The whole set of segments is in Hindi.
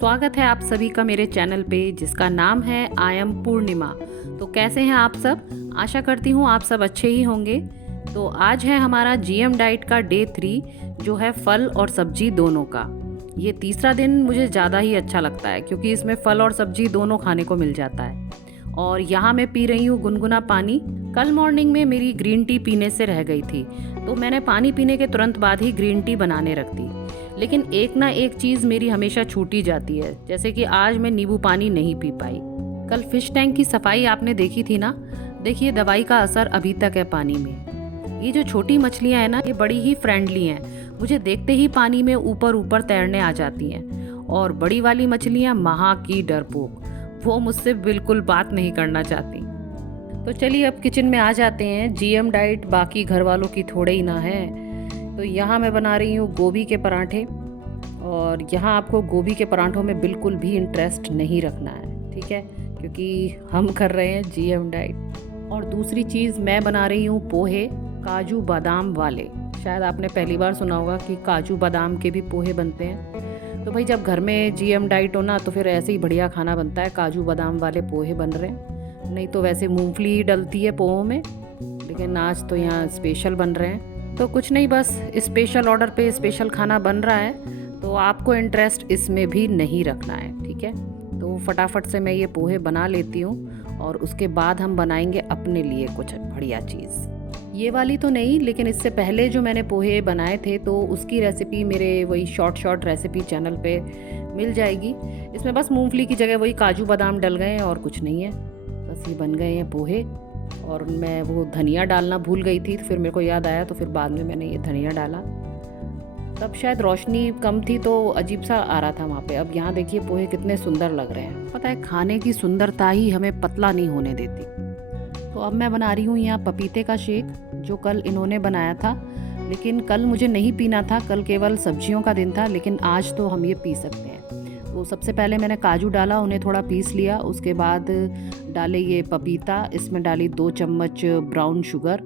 स्वागत है आप सभी का मेरे चैनल पे जिसका नाम है आई एम पूर्णिमा। तो कैसे हैं आप सब? आशा करती हूँ आप सब अच्छे ही होंगे। तो आज है हमारा जीएम डाइट का डे 3 जो है फल और सब्जी दोनों का। ये तीसरा दिन मुझे ज़्यादा ही अच्छा लगता है क्योंकि इसमें फल और सब्जी दोनों खाने को मिल जाता है। और यहाँ मैं पी रही हूँ गुनगुना पानी। कल मॉर्निंग में मेरी ग्रीन टी पीने से रह गई थी, तो मैंने पानी पीने के तुरंत बाद ही ग्रीन टी बनाने रख दी। लेकिन एक ना एक चीज़ मेरी हमेशा छूटी जाती है, जैसे कि आज मैं नींबू पानी नहीं पी पाई। कल फिश टैंक की सफाई आपने देखी थी ना? देखिए दवाई का असर अभी तक है पानी में। ये जो छोटी मछलियाँ हैं ना, ये बड़ी ही फ्रेंडली हैं। मुझे देखते ही पानी में ऊपर ऊपर तैरने आ जाती हैं। और बड़ी वाली मछलियाँ महा की डरपोक, वो मुझसे बिल्कुल बात नहीं करना चाहती। तो चलिए अब किचन में आ जाते हैं। जीएम डाइट बाकी घर वालों की थोड़े ही ना है। तो यहाँ मैं बना रही हूँ गोभी के पराठे, और यहाँ आपको गोभी के पराठों में बिल्कुल भी इंटरेस्ट नहीं रखना है, ठीक है, क्योंकि हम कर रहे हैं जीएम डाइट। और दूसरी चीज़ मैं बना रही हूँ पोहे काजू बादाम वाले। शायद आपने पहली बार सुना होगा कि काजू बादाम के भी पोहे बनते हैं। तो भाई जब घर में जीएम डाइट हो ना, तो फिर ऐसे ही बढ़िया खाना बनता है। काजू बादाम वाले पोहे बन रहे हैं, नहीं तो वैसे मूंगफली ही डलती है पोहों में, लेकिन आज तो यहाँ स्पेशल बन रहे हैं। तो कुछ नहीं, बस स्पेशल ऑर्डर पे स्पेशल खाना बन रहा है, तो आपको इंटरेस्ट इसमें भी नहीं रखना है, ठीक है। तो फटाफट से मैं ये पोहे बना लेती हूँ और उसके बाद हम बनाएंगे अपने लिए कुछ बढ़िया चीज़। ये वाली तो नहीं, लेकिन इससे पहले जो मैंने पोहे बनाए थे तो उसकी रेसिपी मेरे वही शॉर्ट रेसिपी चैनल पे मिल जाएगी। इसमें बस मूंगफली की जगह वही काजू बादाम डल गए हैं और कुछ नहीं है, बस ये बन गए हैं पोहे। और मैं वो धनिया डालना भूल गई थी, तो फिर मेरे को याद आया, तो फिर बाद में मैंने ये धनिया डाला। तब शायद रोशनी कम थी तो अजीब सा आ रहा था वहाँ पे। अब यहाँ देखिए पोहे कितने सुंदर लग रहे हैं। पता है, खाने की सुंदरता ही हमें पतला नहीं होने देती। तो अब मैं बना रही हूँ यहाँ पपीते का शेक, जो कल इन्होंने बनाया था, लेकिन कल मुझे नहीं पीना था, कल केवल सब्जियों का दिन था, लेकिन आज तो हम ये पी सकते हैं। तो सबसे पहले मैंने काजू डाला, उन्हें थोड़ा पीस लिया। उसके बाद डाले ये पपीता, इसमें डाली 2 चम्मच ब्राउन शुगर,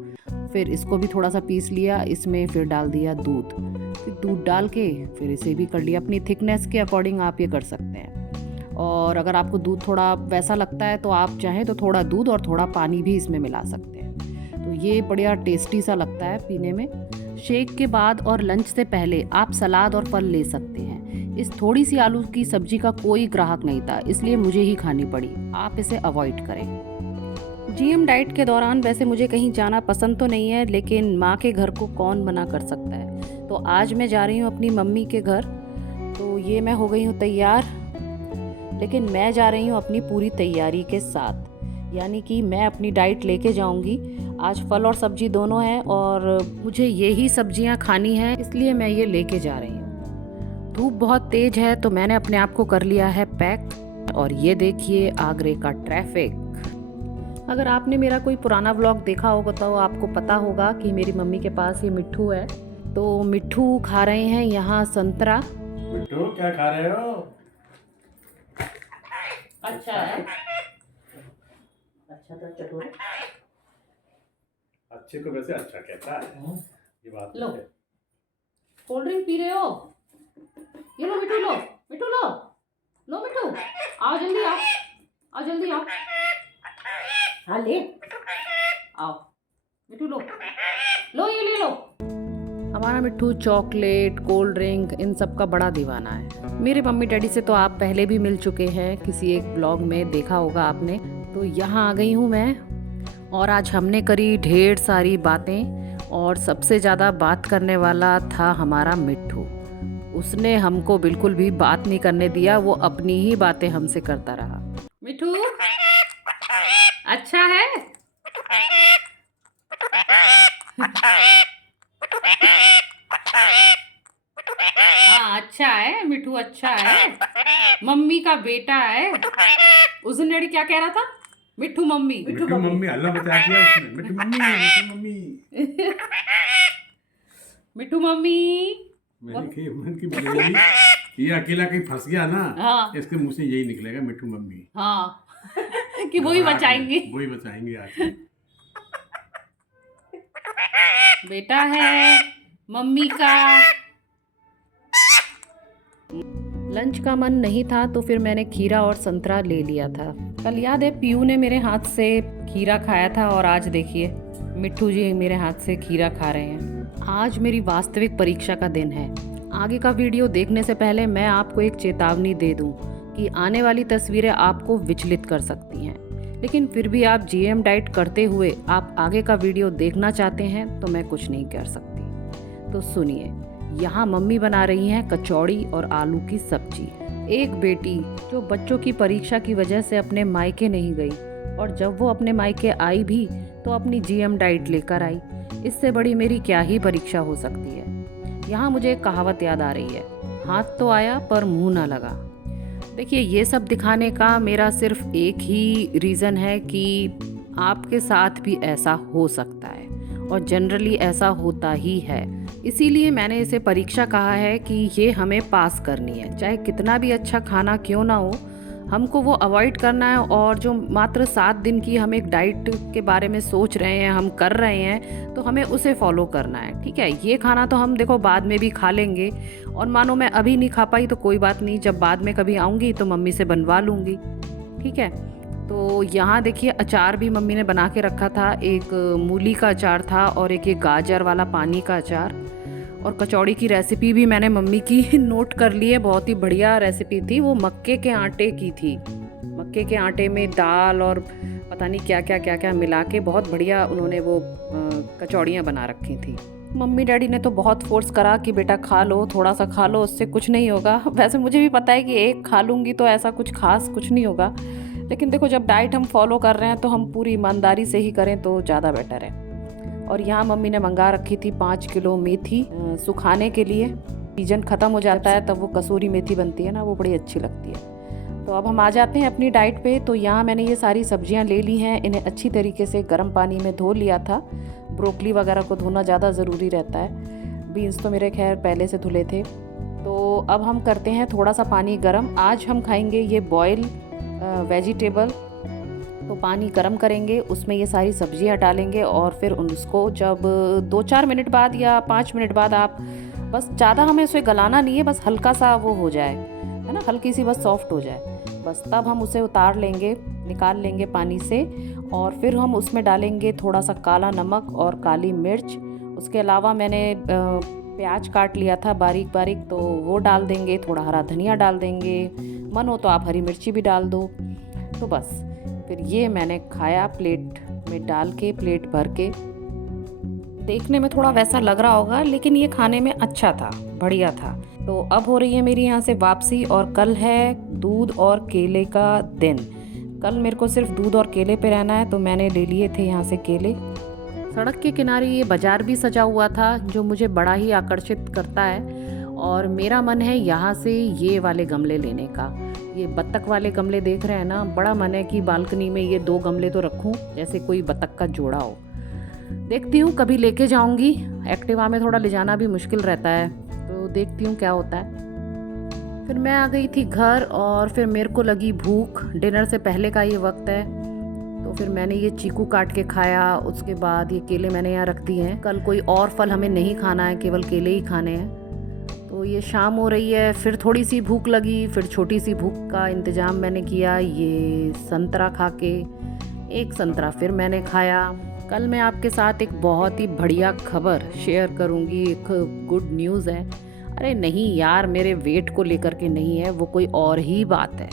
फिर इसको भी थोड़ा सा पीस लिया। इसमें फिर डाल दिया दूध, फिर दूध डाल के फिर इसे भी कर लिया। अपनी थिकनेस के अकॉर्डिंग आप ये कर सकते हैं। और अगर आपको दूध थोड़ा वैसा लगता है तो आप चाहें तो थोड़ा दूध और थोड़ा पानी भी इसमें मिला सकते हैं। तो ये बढ़िया टेस्टी सा लगता है पीने में। शेक के बाद और लंच से पहले आप सलाद और फल ले सकते हैं। इस थोड़ी सी आलू की सब्जी का कोई ग्राहक नहीं था, इसलिए मुझे ही खानी पड़ी। आप इसे अवॉइड करें। जीएम डाइट के दौरान वैसे मुझे कहीं जाना पसंद तो नहीं है, लेकिन माँ के घर को कौन मना कर सकता है। तो आज मैं जा रही हूँ अपनी मम्मी के घर। तो ये मैं हो गई हूँ तैयार, लेकिन मैं जा रही हूँ अपनी पूरी तैयारी के साथ, यानी कि मैं अपनी डाइट लेके जाऊँगी। आज फल और सब्जी दोनों हैं और मुझे यही सब्जियाँ खानी हैं, इसलिए मैं ये लेके जा रही हूँ। धूप बहुत तेज है तो मैंने अपने आप को कर लिया है पैक। और ये देखिए आगरे का ट्रैफिक। अगर आपने मेरा कोई पुराना व्लॉग देखा होगा तो आपको पता होगा कि मेरी मम्मी के पास ये मिट्ठू है। तो मिट्ठू खा रहे हैं यहाँ संतरा। मिट्टू क्या खा रहे हो? अच्छा है, अच्छा तो चटोरे। अच्छे को वैसे अच्छा कहता है, ये बात लो, है। कोल्ड ड्रिंक पी रहे हो? ये लो मिट्टू, लो मिट्टू, लो लो मिट्टू, आओ जल्दी आओ, आओ जल्दी आओ। हाँ ले आओ मिट्टू, लो लो ये ले लो। हमारा मिट्टू चॉकलेट कोल्ड ड्रिंक इन सब का बड़ा दीवाना है। मेरे मम्मी डैडी से तो आप पहले भी मिल चुके हैं, किसी एक ब्लॉग में देखा होगा आपने। तो यहाँ आ गई हूँ मैं, और आज हमने करी ढेर सारी बातें, और सबसे ज़्यादा बात करने वाला था हमारा मिट्टू। उसने हमको बिल्कुल भी बात नहीं करने दिया, वो अपनी ही बातें हमसे करता रहा। मिट्टू अच्छा है? हाँ अच्छा है मिट्टू, अच्छा है, मम्मी का बेटा है। उस दिन डैडी क्या कह रहा था? मिट्टू मम्मी, मिट्टू मम्मी हल्ला बचा दिया उसने। मिट्टू मम्मी, मिट्टू मम्मी। मिट्टू मम्मी। मैंने की मन की बोली, ये अकेला कहीं फंस गया ना, हाँ इसके मुंह से यही निकलेगा, मिट्टू मम्मी। हाँ कि वही बचाएंगे, वही बचाएंगे आज। बेटा है मम्मी का। लंच का मन नहीं था तो फिर मैंने खीरा और संतरा ले लिया था। कल याद है पीयू ने मेरे हाथ से खीरा खाया था और आज देखिए मिट्ठू जी मेरे हाथ से खीरा खा रहे हैं। आज मेरी वास्तविक परीक्षा का दिन है। आगे का वीडियो देखने से पहले मैं आपको एक चेतावनी दे दूं कि आने वाली तस्वीरें आपको विचलित कर सकती हैं, लेकिन फिर भी आप जीएम डाइट करते हुए आप आगे का वीडियो देखना चाहते हैं तो मैं कुछ नहीं कर सकती। तो सुनिए, यहाँ मम्मी बना रही हैं कचौड़ी और आलू की सब्जी। एक बेटी जो बच्चों की परीक्षा की वजह से अपने मायके नहीं गई और जब वो अपने मायके आई भी तो अपनी जीएम डाइट लेकर आई। इससे बड़ी मेरी क्या ही परीक्षा हो सकती है। यहाँ मुझे एक कहावत याद आ रही है, हाथ तो आया पर मुंह ना लगा। देखिए, ये सब दिखाने का मेरा सिर्फ एक ही रीज़न है कि आपके साथ भी ऐसा हो सकता है और जनरली ऐसा होता ही है। इसीलिए मैंने इसे परीक्षा कहा है कि ये हमें पास करनी है। चाहे कितना भी अच्छा खाना क्यों ना हो, हमको वो अवॉइड करना है। और जो मात्र 7 दिन की हम एक डाइट के बारे में सोच रहे हैं, हम कर रहे हैं, तो हमें उसे फॉलो करना है। ठीक है, ये खाना तो हम देखो बाद में भी खा लेंगे और मानो मैं अभी नहीं खा पाई तो कोई बात नहीं, जब बाद में कभी आऊँगी तो मम्मी से बनवा लूँगी। ठीक है, तो यहाँ देखिए अचार भी मम्मी ने बना के रखा था। एक मूली का अचार था और एक ये गाजर वाला पानी का अचार। और कचौड़ी की रेसिपी भी मैंने मम्मी की नोट कर ली है, बहुत ही बढ़िया रेसिपी थी। वो मक्के के आटे की थी। मक्के के आटे में दाल और पता नहीं क्या क्या मिला के बहुत बढ़िया उन्होंने वो कचौड़ियाँ बना रखी थी। मम्मी डैडी ने तो बहुत फोर्स करा कि बेटा खा लो, थोड़ा सा खा लो, उससे कुछ नहीं होगा। वैसे मुझे भी पता है कि एक खा लूँगी तो ऐसा कुछ खास कुछ नहीं होगा, लेकिन देखो जब डाइट हम फॉलो कर रहे हैं तो हम पूरी ईमानदारी से ही करें तो ज़्यादा बेटर है। और यहाँ मम्मी ने मंगा रखी थी 5 किलो मेथी सुखाने के लिए। सीजन ख़त्म हो जाता है तब वो कसूरी मेथी बनती है ना, वो बड़ी अच्छी लगती है। तो अब हम आ जाते हैं अपनी डाइट पे। तो यहाँ मैंने ये सारी सब्जियाँ ले ली हैं, इन्हें अच्छी तरीके से गर्म पानी में धो लिया था। ब्रोकली वगैरह को धोना ज़्यादा ज़रूरी रहता है। बीन्स तो मेरे खैर पहले से धुले थे। तो अब हम करते हैं थोड़ा सा पानी गर्म। आज हम खाएँगे ये बॉयल वेजिटेबल। तो पानी गर्म करेंगे, उसमें ये सारी सब्जियां डालेंगे और फिर उसको जब 2-4 मिनट बाद या 5 मिनट बाद, आप बस ज़्यादा हमें उसे गलाना नहीं है, बस हल्का सा वो हो जाए, है ना, हल्की सी बस सॉफ्ट हो जाए, बस तब हम उसे उतार लेंगे, निकाल लेंगे पानी से। और फिर हम उसमें डालेंगे थोड़ा सा काला नमक और काली मिर्च। उसके अलावा मैंने प्याज काट लिया था बारीक बारीक, तो वो डाल देंगे। थोड़ा हरा धनिया डाल देंगे, मन हो तो आप हरी मिर्ची भी डाल दो। तो बस फिर ये मैंने खाया प्लेट में डाल के, प्लेट भर के। देखने में थोड़ा वैसा लग रहा होगा लेकिन ये खाने में अच्छा था, बढ़िया था। तो अब हो रही है मेरी यहाँ से वापसी और कल है दूध और केले का दिन। कल मेरे को सिर्फ दूध और केले पे रहना है, तो मैंने ले लिए थे यहाँ से केले। सड़क के किनारे ये बाज़ार भी सजा हुआ था जो मुझे बड़ा ही आकर्षित करता है और मेरा मन है यहाँ से ये वाले गमले लेने का। ये बत्तख वाले गमले देख रहे हैं ना, बड़ा मन है कि बालकनी में ये 2 गमले तो रखूं, जैसे कोई बत्तख का जोड़ा हो। देखती हूँ, कभी लेके जाऊंगी। एक्टिवा में थोड़ा ले जाना भी मुश्किल रहता है, तो देखती हूँ क्या होता है। फिर मैं आ गई थी घर और फिर मेरे को लगी भूख। डिनर से पहले का ये वक्त है, तो फिर मैंने ये चीकू काट के खाया। उसके बाद ये केले मैंने यहाँ रख दिए हैं, कल कोई और फल हमें नहीं खाना है, केवल केले ही खाने हैं। तो ये शाम हो रही है, फिर थोड़ी सी भूख लगी, फिर छोटी सी भूख का इंतज़ाम मैंने किया। ये संतरा खा के, एक संतरा फिर मैंने खाया। कल मैं आपके साथ एक बहुत ही बढ़िया खबर शेयर करूँगी, एक गुड न्यूज़ है। अरे नहीं यार, मेरे वेट को लेकर के नहीं है, वो कोई और ही बात है।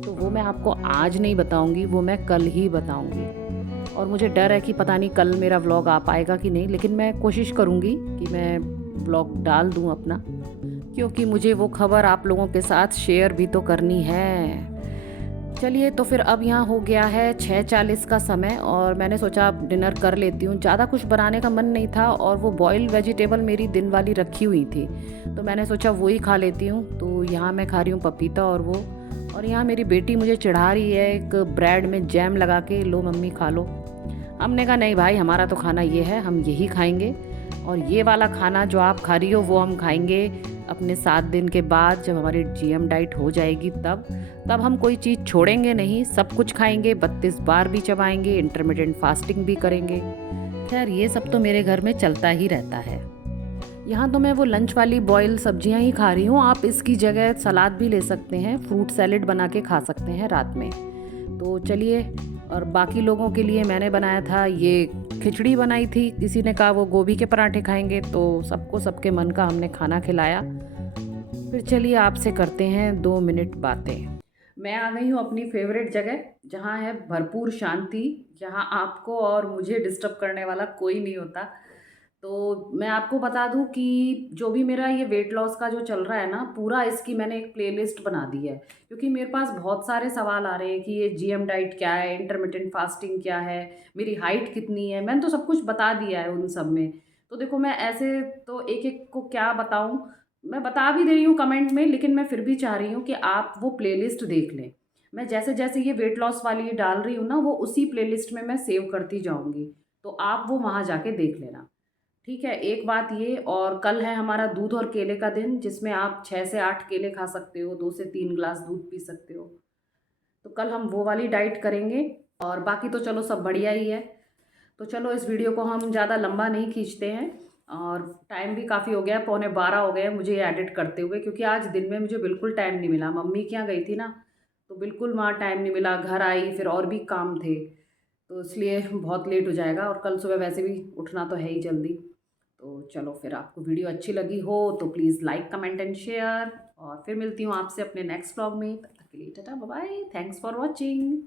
तो वो मैं आपको आज नहीं बताऊँगी, वो मैं कल ही बताऊँगी। और मुझे डर है कि पता नहीं कल मेरा व्लॉग आ पाएगा कि नहीं, लेकिन मैं कोशिश करूँगी कि मैं व्लॉग डाल दूँ अपना, क्योंकि मुझे वो खबर आप लोगों के साथ शेयर भी तो करनी है। चलिए, तो फिर अब यहाँ हो गया है 6:40 का समय और मैंने सोचा अब डिनर कर लेती हूँ। ज़्यादा कुछ बनाने का मन नहीं था और वो बॉइल्ड वेजिटेबल मेरी दिन वाली रखी हुई थी, तो मैंने सोचा वो ही खा लेती हूँ। तो यहाँ मैं खा रही हूँ पपीता और वो, और यहाँ मेरी बेटी मुझे चढ़ा रही है एक ब्रेड में जैम लगा के, लो मम्मी खा लो। हमने कहा नहीं भाई, हमारा तो खाना ये है, हम यही खाएंगे। और ये वाला खाना जो आप खा रही हो वो हम खाएंगे अपने 7 दिन के बाद, जब हमारी जीएम डाइट हो जाएगी। तब हम कोई चीज़ छोड़ेंगे नहीं, सब कुछ खाएंगे, 32 बार भी चबाएंगे, इंटरमिटेंट फास्टिंग भी करेंगे। खैर ये सब तो मेरे घर में चलता ही रहता है। यहाँ तो मैं वो लंच वाली बॉयल सब्जियाँ ही खा रही हूँ। आप इसकी जगह सलाद भी ले सकते हैं, फ्रूट सैलेड बना के खा सकते हैं रात में। तो चलिए, और बाकी लोगों के लिए मैंने बनाया था ये खिचड़ी बनाई थी। किसी ने कहा वो गोभी के पराठे खाएंगे, तो सबको सबके मन का हमने खाना खिलाया। फिर चलिए आपसे करते हैं 2 मिनट बातें। मैं आ गई हूँ अपनी फेवरेट जगह, जहाँ है भरपूर शांति, जहाँ आपको और मुझे डिस्टर्ब करने वाला कोई नहीं होता। तो मैं आपको बता दूं कि जो भी मेरा ये वेट लॉस का जो चल रहा है ना, पूरा इसकी मैंने एक प्लेलिस्ट बना दी है। क्योंकि मेरे पास बहुत सारे सवाल आ रहे हैं कि ये जीएम डाइट क्या है, इंटरमिटेंट फास्टिंग क्या है, मेरी हाइट कितनी है। मैंने तो सब कुछ बता दिया है उन सब में। तो देखो, मैं ऐसे तो एक एक को क्या बताऊं, मैं बता भी दे रही हूँ कमेंट में, लेकिन मैं फिर भी चाह रही हूँ कि आप वो प्लेलिस्ट देख लें। मैं जैसे जैसे ये वेट लॉस वाली डाल रही हूँ ना, वो उसी प्लेलिस्ट में मैं सेव करती जाऊँगी। तो आप वो वहाँ जाके देख लेना। ठीक है, एक बात ये, और कल है हमारा दूध और केले का दिन, जिसमें आप 6 से 8 केले खा सकते हो, 2 से 3 ग्लास दूध पी सकते हो। तो कल हम वो वाली डाइट करेंगे। और बाकी तो चलो सब बढ़िया ही है। तो चलो, इस वीडियो को हम ज़्यादा लंबा नहीं खींचते हैं। और टाइम भी काफ़ी हो गया है, 11:15 हो गए हैं मुझे ये एडिट करते हुए, क्योंकि आज दिन में मुझे बिल्कुल टाइम नहीं मिला। मम्मी के यहाँ गई थी ना, तो बिल्कुल वहाँ टाइम नहीं मिला। घर आई, फिर और भी काम थे, तो इसलिए बहुत लेट हो जाएगा। और कल सुबह वैसे भी उठना तो है ही जल्दी। तो चलो, फिर आपको वीडियो अच्छी लगी हो तो please like, comment and share. और फिर मिलती हूँ आपसे अपने नेक्स्ट व्लॉग में। तब तक के लिए tata, bye bye, thanks for watching.